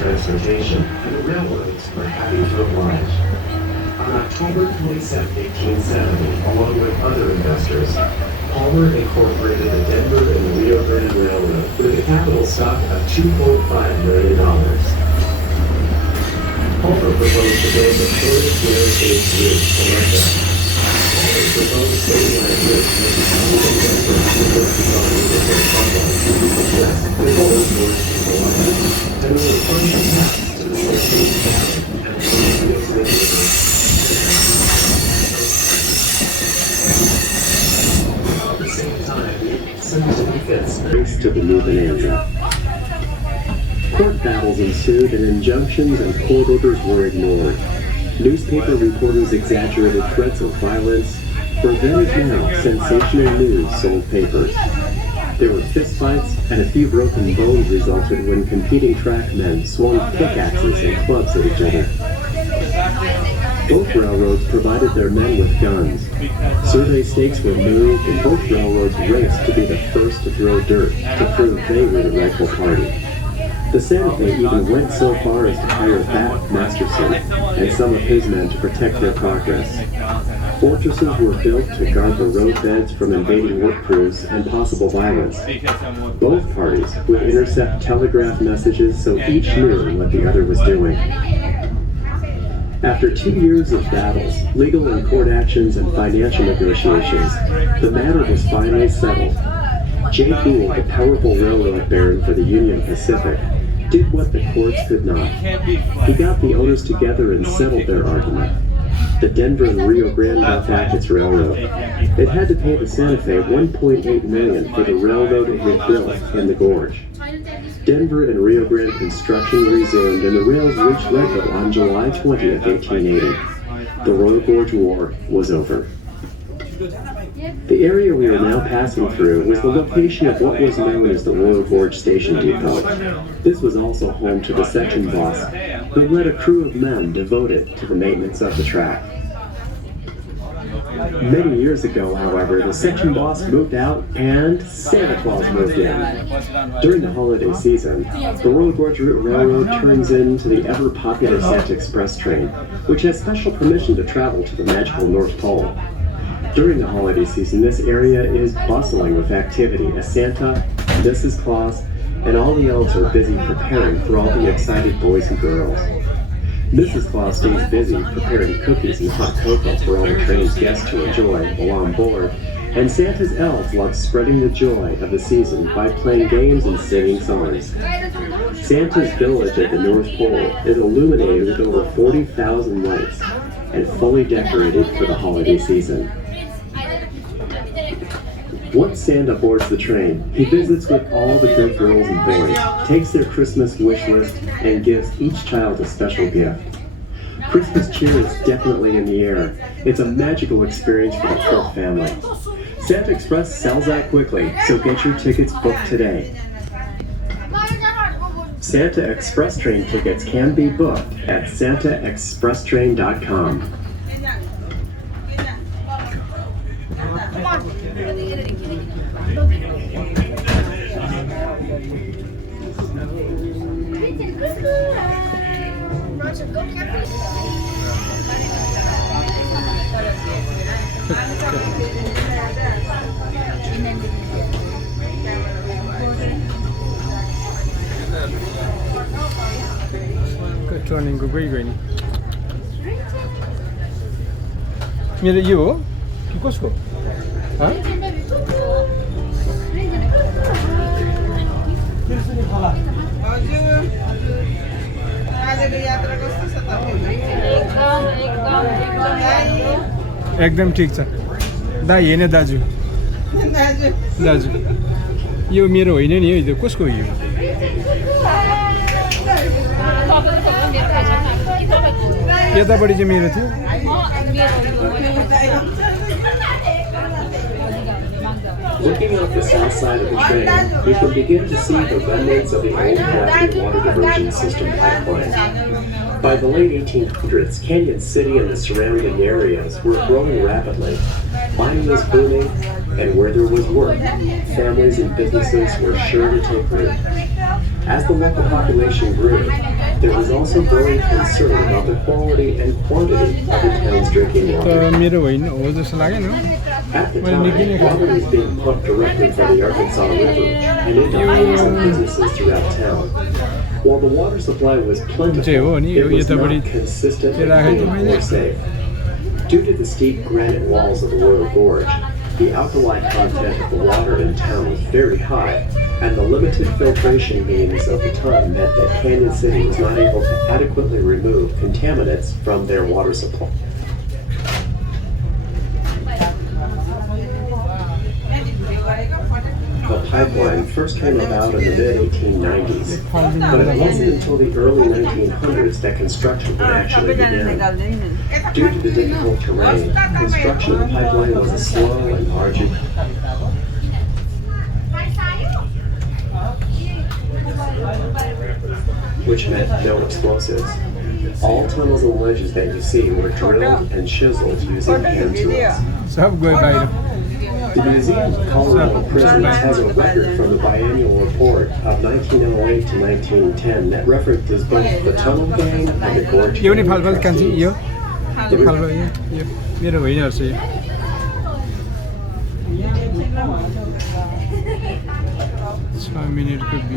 transportation, and the railroads were happy to oblige. On October 27, 1870, along with other investors, Palmer incorporated the Denver and the Rio Grande Railroad with a capital stock of $2.5 million. Palmer proposed to build the shortest narrow-gauge route to Russia. Palmer proposed stabilized routes that the South and Denver were designed with their bundle. West, the Gorge towards Columbia, and there were plenty of paths to the Sarasota Valley and the Rio Grande River. At the same time, some defense race to the new bonanza. Court battles ensued and injunctions and court orders were ignored. Newspaper reporters exaggerated threats of violence. For then as now, sensational news sold papers. There were fistfights and a few broken bones resulted when competing track men swung pickaxes and clubs at each other. Both railroads provided their men with guns. Survey stakes were moved and both railroads raced to be the first to throw dirt to prove they were the rightful party. The Santa Fe even went so far as to hire Bat Masterson and some of his men to protect their progress. Fortresses were built to guard the roadbeds from invading work crews and possible violence. Both parties would intercept telegraph messages so each knew what the other was doing. After 2 years of battles, legal and court actions, and financial negotiations, the matter was finally settled. J. Gould, the powerful railroad baron for the Union Pacific, did what the courts could not. He got the owners together and settled their argument. The Denver and Rio Grande got back its railroad. It had to pay the Santa Fe $1.8 million for the railroad it had built in the Gorge. Denver and Rio Grande construction resumed and the rails reached Leadville on July 20th, 1880. The Royal Gorge War was over. The area we are now passing through was the location of what was known as the Royal Gorge Station Depot. This was also home to the section boss, who led a crew of men devoted to the maintenance of the track. Many years ago, however, the section boss moved out and Santa Claus moved in. During the holiday season, the Royal Gorge Railroad turns into the ever-popular Santa Express train, which has special permission to travel to the magical North Pole. During the holiday season, this area is bustling with activity as Santa, Mrs. Claus, and all the elves are busy preparing for all the excited boys and girls. Mrs. Claus stays busy preparing cookies and hot cocoa for all the train's guests to enjoy while on board, and Santa's elves love spreading the joy of the season by playing games and singing songs. Santa's village at the North Pole is illuminated with over 40,000 lights and fully decorated for the holiday season. Once Santa boards the train, he visits with all the good girls and boys, takes their Christmas wish list, and gives each child a special gift. Christmas cheer is definitely in the air. It's a magical experience for the whole family. Santa Express sells out quickly, so get your tickets booked today. Santa Express train tickets can be booked at santaexpresstrain.com. टर्निङको गइ नि मेरो यो हो कि कसको एकदम ठीक छ दा हेर्ने दाजु दाजु यो मेरो होइन नि यो कसको हो यो यतापट्टि चाहिँ मेरो थियो Looking off the south side of the train, you can begin to see the remnants of the old gravity water diversion system pipeline. By the late 1800s, Canyon City and the surrounding areas were growing rapidly. Mining was booming, and where there was work, families and businesses were sure to take root. As the local population grew, there was also growing concern about the quality and quantity of the town's drinking त water. मेरो होइन हो जस्तो लागेन At the Well, time, Nikki, water was being pumped directly from the Arkansas River and into homes and businesses throughout town. While the water supply was plentiful, it was not consistent and clean or safe. Due to the steep granite walls of the Royal Gorge, the alkali content of the water in town was very high, and the limited filtration means of the time meant that Canyon City was not able to adequately remove contaminants from their water supply. The pipeline first came about in the mid-1890s, but it wasn't until the early 1900s that construction would actually begin. Due to the difficult terrain, construction of the pipeline was a slow and arduous which meant no explosives. All tunnels and ledges that you see were drilled and chiseled using hand tools. सब गयो बाहिर The Museum of Colorado Prisons has a record from the biannual report of 1908 to 1910 that references both the Tunnel Gang and the Gorge यो नि Gang फालफाल कान्छी trustees. यो फालफाल यो मेरो होइन रहेछ यो 6 मिनेटको